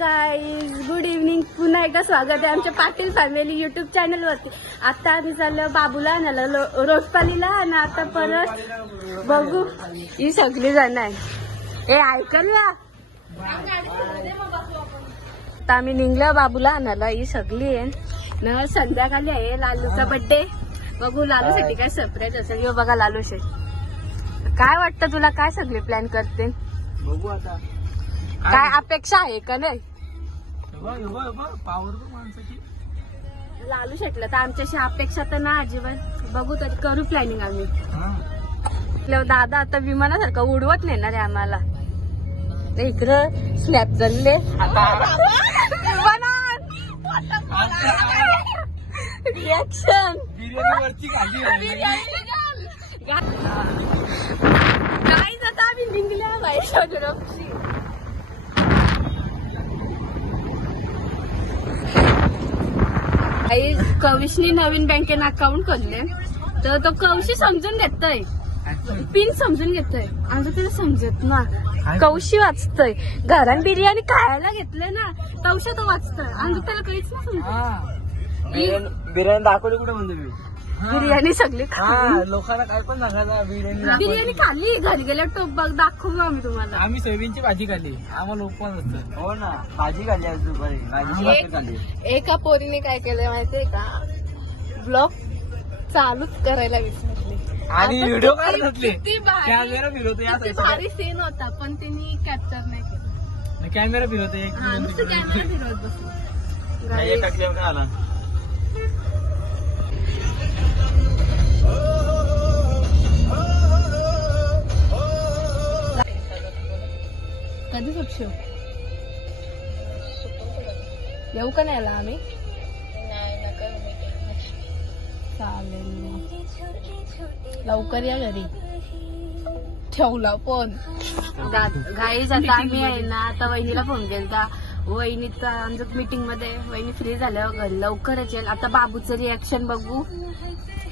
Guys, good evening. पुन्हा एकदा स्वागत आहे आमच्या पाटील फॅमिली युट्यूब चॅनल वरती. आता आम्ही चाललो बाबूला आणायला रोजपालीला, आणि आता परत बघू ही सगळी जण आहे. हे ऐकूया, आता आम्ही निघलो बाबूला आणायला. ही सगळी आहे न. संध्याकाळी आहे लालूचा बर्थडे. बघू लालूसाठी काय सरप्राईज असेल. यो बघा लालू शेठ, काय वाटतं तुला? काय सगळे प्लॅन करते? बघू आता काय अपेक्षा आहे का नाही लालू शेटला? तर आमच्याशी अपेक्षा तर ना अजिबात. बघू तर करू प्लॅनिंग आम्ही. दादा आता विमानासारखं उडवत नेणार आहे आम्हाला. इकडं स्लॅब चालले रिॲक्शन काय आता आम्ही निघल्या बाई. कविशनी नवीन बँकेनं अकाउंट खोलले, तर तो कौशी समजून घेतोय, पिन समजून घेतोय. आमचं त्याला समजत ना. कौशी वाचतोय. घरात बिर्याणी खायला घेतलंय ना, कौशा तो वाचतोय. आमचं त्याला काहीच नाही समजत. बिर्याणी दाखवली कुठे म्हणतो मी? बिर्याणी सगळी लोकांना काय पण सांगा. बिर्याणी खाल्ली, घरी गेल्यावर तो बघ दाखवू आम्ही तुम्हाला. आम्ही सोयाबीनची भाजी खाल्ली. आम्हाला उपवास होतं. हो ना, भाजी खाल्ली आज दुपारी. एका पोरीने काय केलंय माहितीये का? ब्लॉग चालूच करायला विसरले आणि व्हिडिओ काढत होते. किती भारी सीन होता, पण तिने कॅप्चर नाही केलं. कॅमेरा फिरवते. कॅमेरा फिरवत बसलो. आला कधी सुटशो? येऊ का नाही आला आम्ही? चालेल, लवकर या घरी. ठेवला फोन. घाईच आता आम्ही आहे ना. आता वहिनीला फोन केला. वहिनी तर आमच्या मीटिंग मध्ये. वहिनी फ्री झाल्यावर घरी लवकरच येईल. आता बाबूचं रिॲक्शन बघू,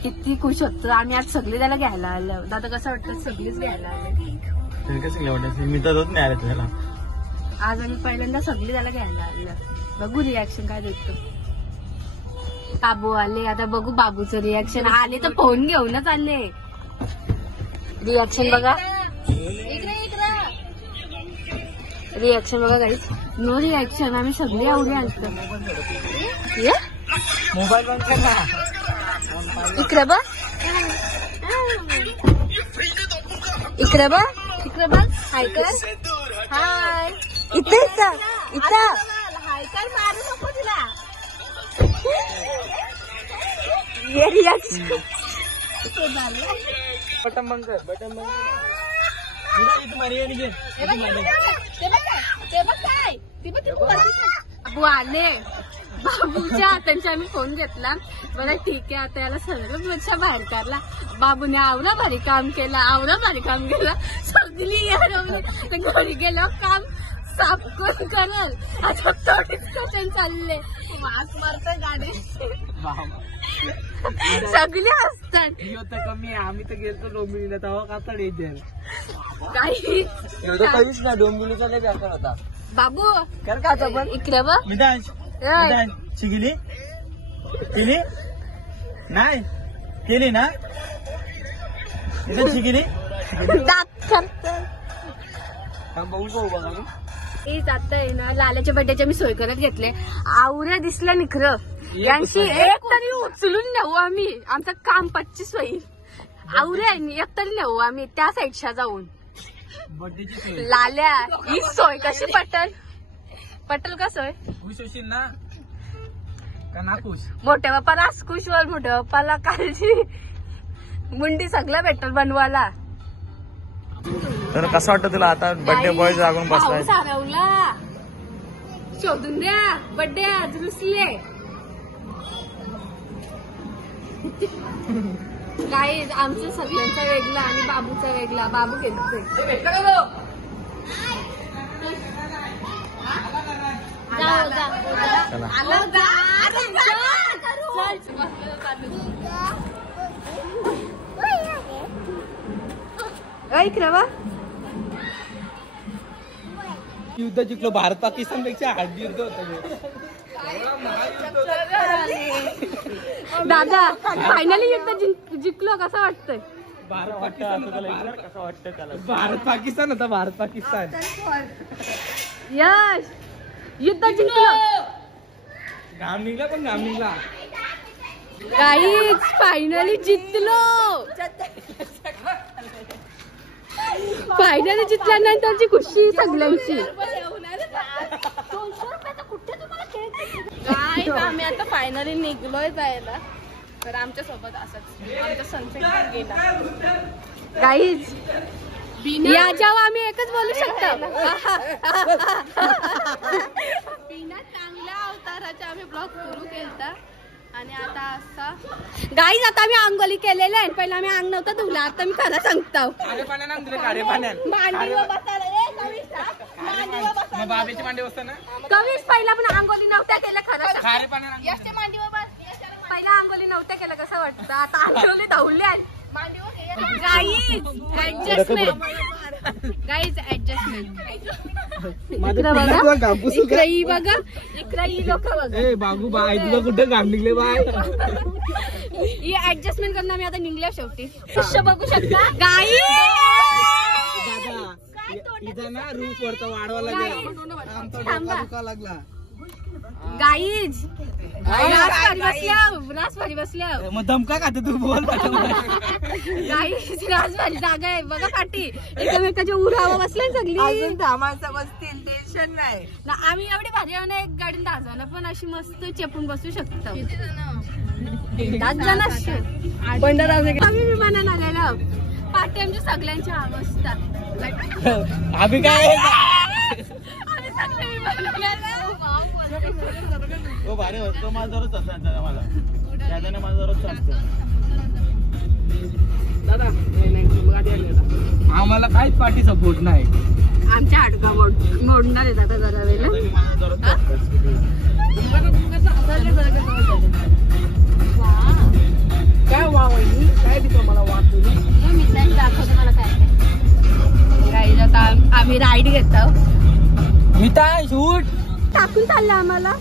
किती खुश होतो. आम्ही आज सगळी त्याला घ्यायला आलो. दादा कसं वाटतं? सगळीच घ्यायला आले. मी तर होत नाही आले त्याला. आज आम्ही पहिल्यांदा सगळी त्याला घ्यायला आलं. बघू रिॲक्शन काय देतो. बाबू आले, आता बघू बाबूचं रिॲक्शन. आले तर फोन घेऊनच आले. रिॲक्शन बघा, रिॲक्शन बघा गाईस. No reaction. आम्ही सगळी आवडी आलतो. मोबाईल बंद कर ना. इकडे बघ, इकडे बघ, इकडे बघ. हाय कर. हाय. इथे इथं हाय कर. मारू नको तिला. ये रिॲक्शन. बटन बंद कर. बटन बंद कर. बाबू आले. बाबूच्या हातांची आम्ही फोन घेतला. बरं ठीक आहे, आता याला सगळं बाहेर काढला. बाबूने आवरा भारी काम केला, आवरा भारी काम केला. सगळी घरी गेल्यावर काम साफ कोण करल? आता थोडीच कशन चालले. मास्क मारतोय गाडी. सगळी हसतात. कमी. आम्ही तर गेलो डोंबिवलीला, तेव्हा आता डेंजर काही एवढं कधीच ना. डोंबिवलीचा लय बेकार होता. बाबू कर का आता पण? इकडे बघ. मिदांश शिकली केली नाही केली ना? शिकली दात बघू बघा. आता आहे ना, लाल्याच्या बड्डेच्या मी सोय करत घेतले. आवऱ्या दिसल्या निखरं. यांची एक तरी उचलून नेऊ आम्ही. आमचं काम 25 होईल. आवऱ्या एक तरी नेऊ आम्ही त्या साईडच्या जाऊन. लाल्या ही सोय कशी पटल? पटल का सोय? खुश होशील ना का नाखुश? मोठ्या बाप्पाला खुश वर. मोठ्या बाप्पाला काळजी. मुंडी सगळं भेटल बनवायला. तर कसं वाटतं तुला आता बर्थडे बॉय जागून बसलाय? सारवला शोधून द्या. बर्थडे आज रुसले. काय आमचं सगळ्यांचा वेगळा आणि बाबूचा वेगळा. बाबू घेतोय. इकडे बा. युद्ध जिंकलो. भारत पाकिस्तान पेक्षा हार्ड युद्ध होतं. दादा फायनली युद्ध जिंकलो कसं वाटतंय? भारत पाकिस्तान होता. भारत पाकिस्तान. यश युद्ध जिंकलो. घाम निघला पण घाम निघला. गाईज फायनली जिंकलो. फायनली जिंकल्यानंतरची खुशी सगळ्यांची. गाईज आम्ही आता फायनली निघलोय जायला. तर आमच्या सोबत असंच आमचा सनसेट पण गेला. गाईज याच्यावर आम्ही एकच बोलू शकतो. बिना चांगल्या अवताराचा आम्ही ब्लॉग सुरू केलता. आणि आता असा गाईज आता आम्ही अंघोळी केलेलं आहे. पहिला आम्ही अंग नव्हतं धुला. आता मी खरं सांगतो कवीच पहिला पण अंघोळी नव्हत्या केल्या. खरं पहिला अंघोळी नव्हत्या केलं कसं वाटतं. आता अंघोळी धावल्या. Guys adjustment. Guys adjustment. इकडे बघा इकडे ही बघा इकडे ही लोक बघा. बाबू बाय तुला कुठे घाम निघले बाय. ही ऍडजस्टमेंट करणं मी आता निघल्या शेवटी. शिष्य बघू शकता. गाईज ना रूप वरचा वाढवा लागला. गाईज रासभारी बसल्या. मग धमका खाते तू बोल. गाईज रासभारी जागा आहे बघा. पाठी एकमेकाच्या उरावा बसल्या सगळी. अजून धामाचा बसतील. टेन्शन नाही. आम्ही एवढी भारी एक गाडी 10 जण पण अशी मस्त चेपून बसू शकतो. 10 जण आम्ही विमानाला आलेलो. पाठी आमच्या सगळ्यांची अवस्था. आम्ही काय भारी होतो. माझ्यावरच असायचं मला. त्याने माझ्यावरच असतं. दादा आम्हाला काहीच पाठी सपोर्ट नाही. आमच्या हाडका मोडणार आहे दादा जरा वेळेला. काय वा काय दिसतो मला वा. मी दाखवतो मला काय गाईज. आता आम्ही राईड घेतो. मी काय शूट टाकून चाललं आम्हाला.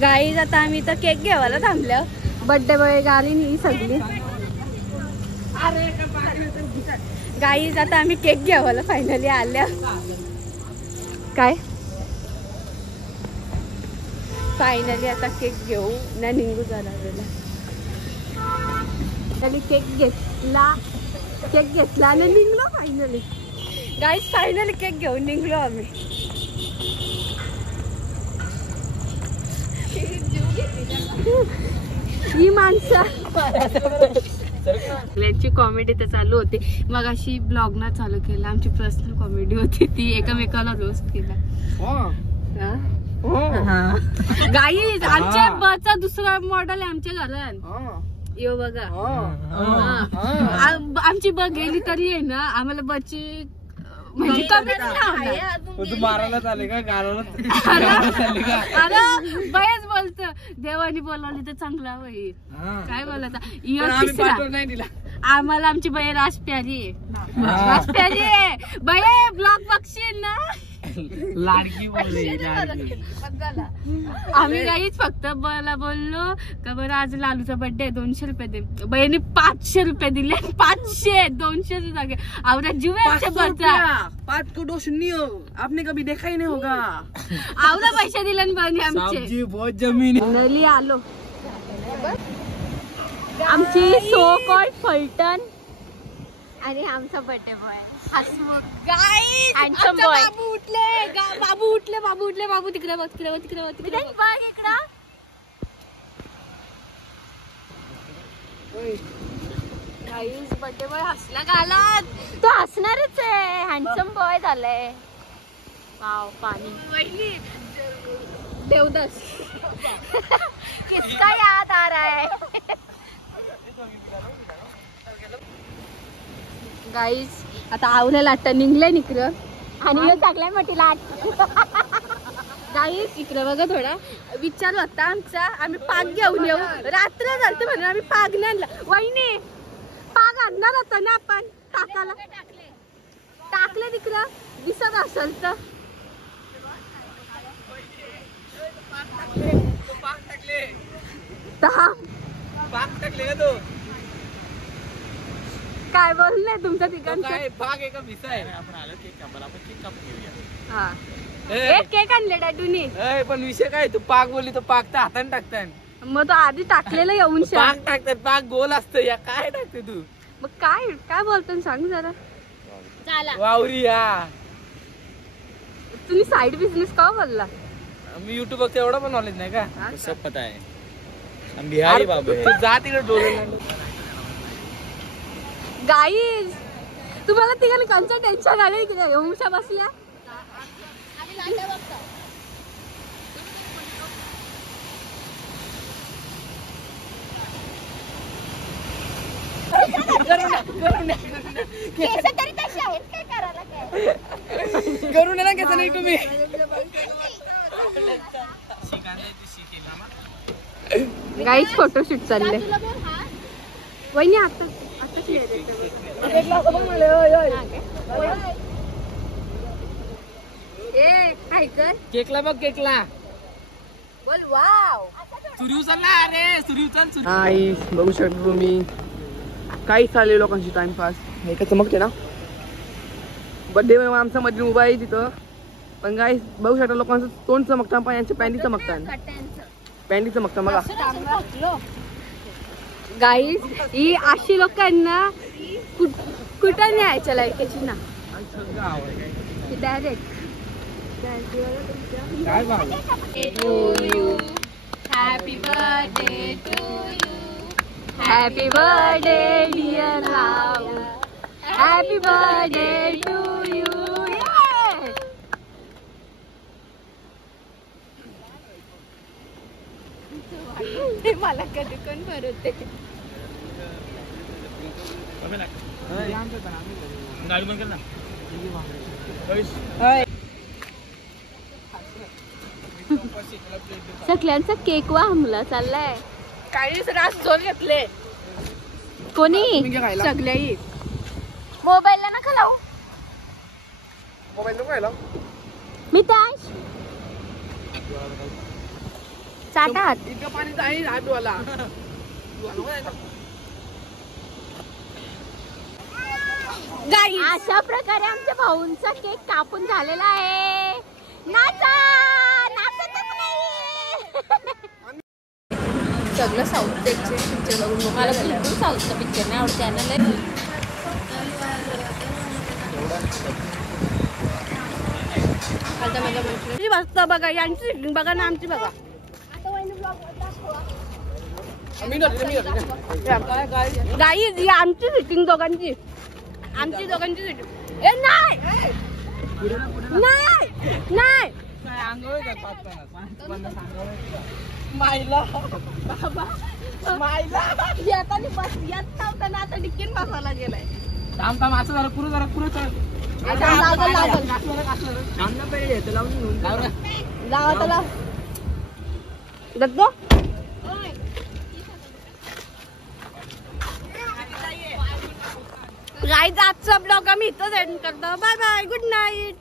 गाईज आता आम्ही तर केक घ्यावायला थांबलो. बर्थडे बॉय गाली ही सगळी. गाईज आता आम्ही केक घ्यावायला फायनली आल्या. काय फायनली आता केक घेऊ ना निघू जरा वेळेला. केक घेतला आणि निघलो फायनली. गाईज फायनली केक घेऊन निघलो आम्ही. ही माणसं सगळ्यांची कॉमेडी तर चालू होती. मग अशी ब्लॉग ना चालू केला. आमची पर्सनल कॉमेडी होती ती. एकमेकाला रोस्ट केला. गाईज आमच्या बसचा दुसरा मॉडेल आहे आमच्या घरात. यो बघा आमची बस गेली तरी आहे ना आम्हाला बसची म्हणजे कमीच तू मारायला चाले का गाराला. अरे बयच बोलत देवानी बोलावली तर चांगला बाई. काय बोलत नाही दिला. आम्हाला आमची बाई रास प्यारी आहे. रास प्यारी आहे बाई. ब्लॉग बघशील ना लाडकी. आम्ही काहीच फक्त मला बोललो का बरं आज लालूचा बर्थडे 200 रुपये दे. बहिणी 500 रुपये दिले. 500 200 जागे आवरा जीव आहे. 5 करोड़ शून्य आपने कभी देखा ही नहीं होगा. आवरा पैसे दिले बहिणी आमचे. बहुत जमीन नली आलो. आमची सो कॉल्ड फलटण आणि आमचा बर्थडे बॉय हसमुख. गाईज बाबू उठले. बाबू तिकडे बघ तिकडे बघ इकडं. गाईज बर्थडे बॉय हसला गालात. तो हसणारच आहे. हँडसम बॉय झालाय. वाव पाणी देवदास किसका याद आ रहा है. गाईज आता आवल्या लाटा निघलंय निकडं आणि टाकलाय मोठी लाट. गाईज इकडे बघा. थोडा विचार होता आमचा आम्ही पाक घेऊन येऊ. रात्र झालते म्हणून आम्ही पाक नाही आणला. वहिनी पाक आणणार होतो ना आपण टाकाला. टाकले तिकडं दिसत असेल तर. टाकले का तो काय बोलले तुमच्या ठिकाणचं? भाग एका भिसा आहे. आपण आलो केक कापायला, आपण केक कापून घेऊया. हा एक केक आणले डॅडूनी. पण विषय काय, तू पाक बोलली तर पाक तर हाताने टाकताय. मग तो आधी टाकलेलं येऊन पाक टाकतात, पाक गोल असतं या. काय टाकते तू? मग काय काय बोलतो सांग जरा. वावरी या. तुम्ही साईड बिझनेस का बोलला? मी युट्यूब बघते, एवढं पण नॉलेज नाही का? सब पता है. हम बिहारी बाबू तू जा तिकडे डोळे. गाईज तुम्हाला तिघांनी कंचं टेन्शन आलं की नाही? उषा बसल्या करू नये ना कसं नाही तुम्ही. गाईज फोटोशूट चालले. वहिनी आता आता केकला बघ, केकला बोल. वाव सुरी उचलला. अरे सुरी उचल. गाईस बघू शकता तुम्ही काही चालले लोकांची टाइमपास. हे का चमकते ना. बर्थडे आमचा मध्ये उभा आहे तिथं. पण गाईस बघू शकता लोकांचं तोंड चमकतं, पण यांच्या पॅन्टी चमकतात. पॅन्टी चमकतं बघा. गाईज ही अशी लोकांना कुठं न्यायच्या लायकीची ना direct. Happy birthday to you. Happy birthday dear love. Happy birthday to you. मला कधी कोण भरवते. गाडी बंद कर ना. सगळ्यांचा केक वा हमला चाललाय. काही सगळं झोल घेतले. कोणी सगळ्याही मोबाईलला नका लावू. मोबाईल नको आहे. मी त्या चाटात इतकं पाणी जाईल हात धुवायला. अशा प्रकारे आमच्या भाऊंचा केक कापून झालेला आहे. नाचा नाचतच नाही. सगळं साऊथचे पिक्चर बघून मला बिलकुल साऊथचा पिक्चर नाही आवडत. चॅनल आहे बघता बघा. यांची बघा ना आमची बघा. गाईज ही आमची सिटिंग दोघांची. आमची दोघांची सिटिंग. ए नाही नाही नाही. मायला मायला येताना बस येत नव्हता आता डिक्कीन बसायला गेलाय. थांब थांब. असं जरा पुढे, जरा पुढे चल. लावा त्याला दत्तो. गाईज आजचा ब्लॉग आम्ही इथंच एंड करतो. Bye bye. Good night.